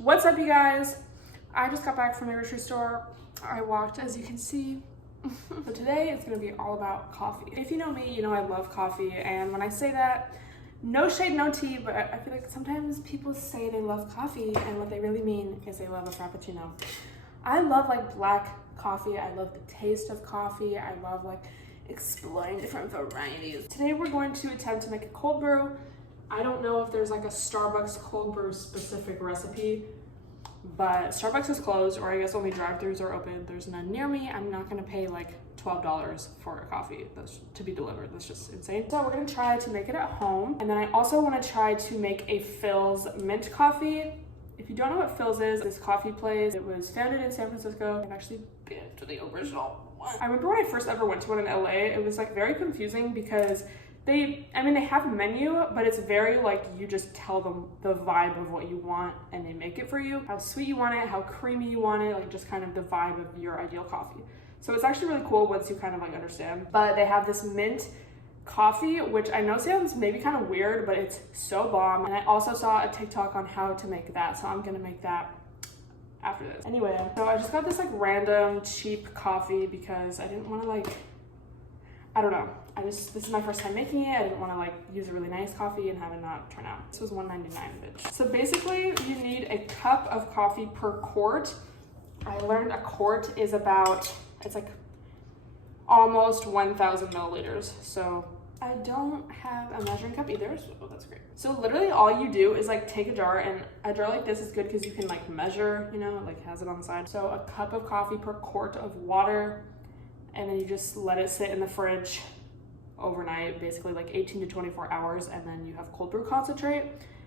What's up, you guys? I just got back from the grocery store. I walked, as you can see. So today it's gonna be all about coffee. If you know me, you know I love coffee, and when I say that, no shade, no tea, but I feel like sometimes people say they love coffee and what they really mean is they love a frappuccino. I love like black coffee. I love the taste of coffee. I love like exploring different varieties. Today we're going to attempt to make a cold brew. I don't know if there's like a Starbucks cold brew specific recipe, but Starbucks is closed, or I guess only drive-thrus are open. There's none near me. I'm not gonna pay like $12 for a coffee to be delivered. That's just insane. So we're gonna try to make it at home. And then I also wanna try to make a Philz mint coffee. If you don't know what Philz is, this coffee place, it was founded in San Francisco. I've actually been to the original one. I remember when I first ever went to one in LA, it was like very confusing because they have a menu, but it's very like you just tell them the vibe of what you want and they make it for you. How sweet you want it, how creamy you want it, like just kind of the vibe of your ideal coffee. So it's actually really cool once you kind of like understand. But they have this mint coffee, which I know sounds maybe kind of weird, but it's so bomb. And I also saw a TikTok on how to make that, so I'm gonna make that after this. Anyway, so I just got this like random cheap coffee because I didn't want to like, I don't know. This is my first time making it. I didn't want to like use a really nice coffee and have it not turn out. This was $1.99, bitch. So basically you need a cup of coffee per quart. I learned a quart is about, it's like almost 1,000 milliliters. So I don't have a measuring cup either, so that's great. So literally all you do is like take a jar, and a jar like this is good because you can like measure, you know, like has it on the side. So a cup of coffee per quart of water, and then you just let it sit in the fridge overnight, basically like 18 to 24 hours, and then you have cold brew concentrate,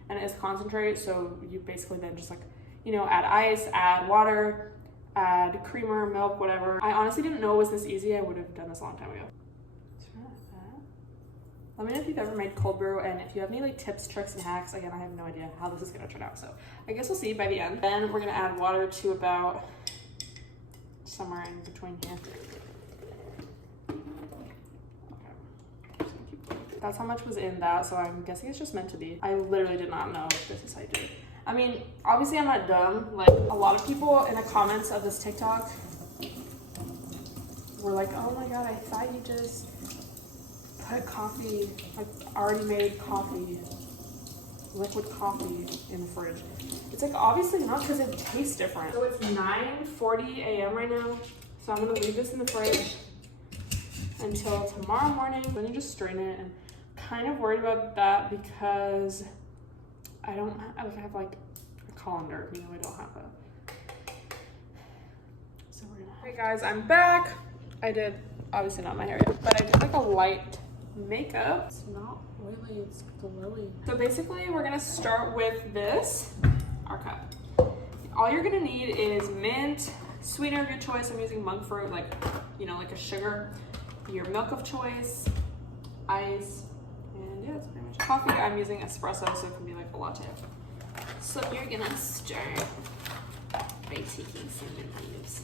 and it is concentrate, so you basically then just like, you know, add ice, add water, add creamer, milk, whatever. I honestly didn't know it was this easy. I would have done this a long time ago. Let me know if you've ever made cold brew, and if you have any like tips, tricks, and hacks. Again, I have no idea how this is gonna turn out, so I guess we'll see by the end. Then we're gonna add water to about somewhere in between here. That's how much was in that, so I'm guessing it's just meant to be. I literally did not know if this is how you do it. I mean, obviously I'm not dumb. Like, a lot of people in the comments of this TikTok were like, oh my god, I thought you just put coffee, like already made coffee, liquid coffee in the fridge. It's like, obviously not, because it tastes different. So it's 9:40 a.m. right now, so I'm gonna leave this in the fridge until tomorrow morning. Then you just strain it, and kind of worried about that because I have like a colander, you know, I don't have a. So we're gonna. Hey guys, I'm back. I did, obviously not my hair yet, but I did like a light makeup. It's not oily, it's glowy. So basically we're gonna start with this, our cup. All you're gonna need is mint, sweetener of your choice. I'm using monk fruit, like, you know, like a sugar. Your milk of choice, ice, and yeah, that's pretty much it. Coffee, I'm using espresso, so it can be like a latte. So you're gonna stir by taking some mint leaves.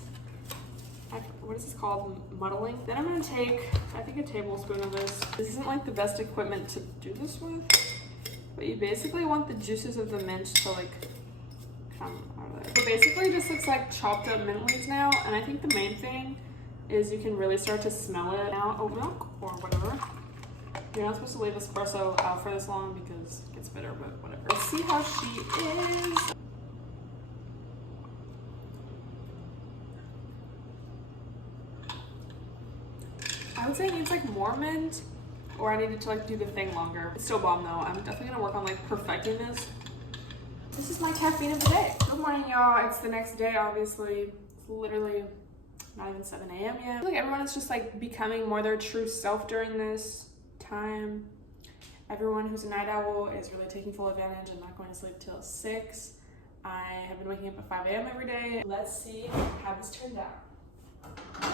What is this called? Muddling. Then I'm gonna take, I think, a tablespoon of this. This isn't like the best equipment to do this with, but you basically want the juices of the mint to like come out of there. So basically this looks like chopped up mint leaves now, and I think the main thing is you can really start to smell it now. Oat milk or whatever. You're not supposed to leave espresso out for this long because it gets bitter, but whatever. Let's see how she is. I would say it needs like more mint, or I needed to like do the thing longer. It's still bomb though. I'm definitely gonna work on like perfecting this. This is my caffeine of the day. Good morning, y'all. It's the next day, obviously. It's literally not even 7 a.m. yet. I feel like everyone is just like becoming more their true self during this time. Everyone who's a night owl is really taking full advantage and not going to sleep till 6. I have been waking up at 5 a.m. every day. Let's see how this turned out.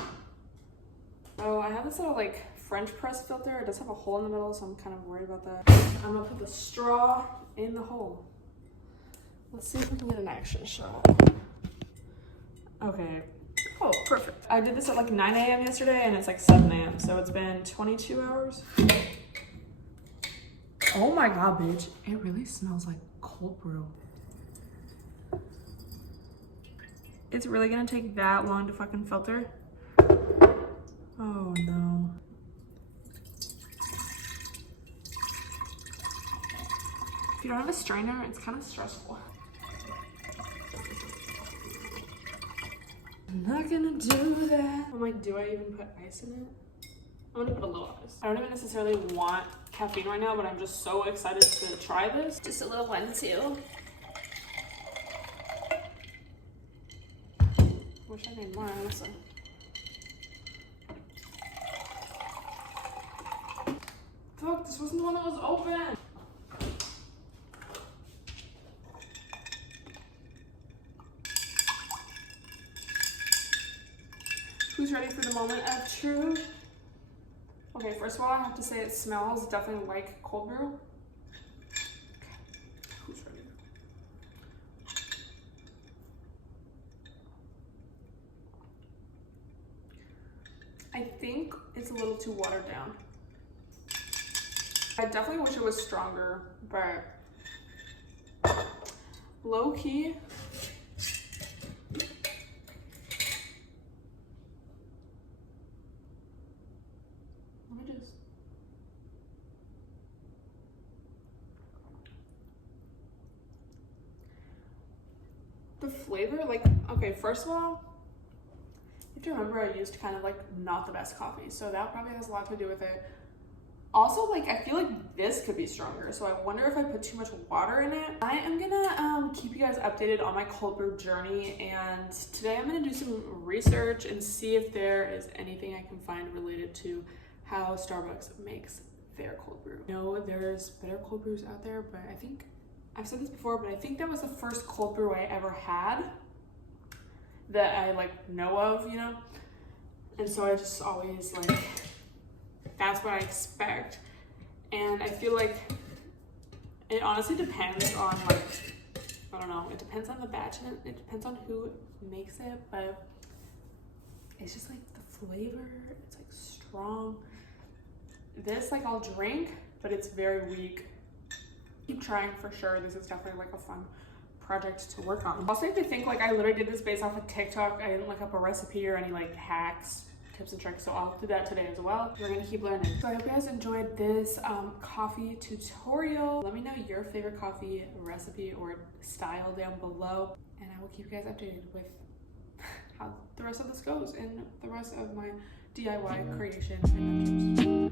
Oh, I have this little like French press filter. It does have a hole in the middle, so I'm kind of worried about that. I'm gonna put the straw in the hole. Let's see if we can get an action shot. Okay. Oh, perfect. I did this at like 9 a.m. yesterday, and it's like 7 a.m. So it's been 22 hours. Oh my god, bitch. It really smells like cold brew. It's really gonna take that long to fucking filter. Oh no. If you don't have a strainer, it's kind of stressful. I'm not gonna do that. I'm like, do I even put ice in it? I'm gonna put a little ice. I don't even necessarily want caffeine right now, but I'm just so excited to try this. Just a little one too. Wish I made more, honestly. Fuck, this wasn't the one that was open. Who's ready for the moment of truth? Okay, first of all, I have to say it smells definitely like cold brew. Okay, who's ready? I think it's a little too watered down. I definitely wish it was stronger, but low key. The flavor, like, okay, first of all, you have to remember I used kind of like not the best coffee, so that probably has a lot to do with it. Also, like, I feel like this could be stronger, so I wonder if I put too much water in it. I am gonna keep you guys updated on my cold brew journey, and today I'm gonna do some research and see if there is anything I can find related to how Starbucks makes their cold brew. I know there's better cold brews out there, but I think I've said this before, but I think that was the first cold brew I ever had that I like know of, you know? And so I just always like, that's what I expect. And I feel like it honestly depends on like, I don't know, it depends on the batch and it depends on who makes it, but it's just like the flavor, it's like strong. This like I'll drink, but it's very weak. Keep trying for sure. This is definitely like a fun project to work on. Also, if you think like I literally did this based off of TikTok, I didn't look up a recipe or any like hacks, tips and tricks, so I'll do that today as well. We're gonna keep learning. So I hope you guys enjoyed this coffee tutorial. Let me know your favorite coffee recipe or style down below, and I will keep you guys updated with how the rest of this goes and the rest of my DIY creation adventures.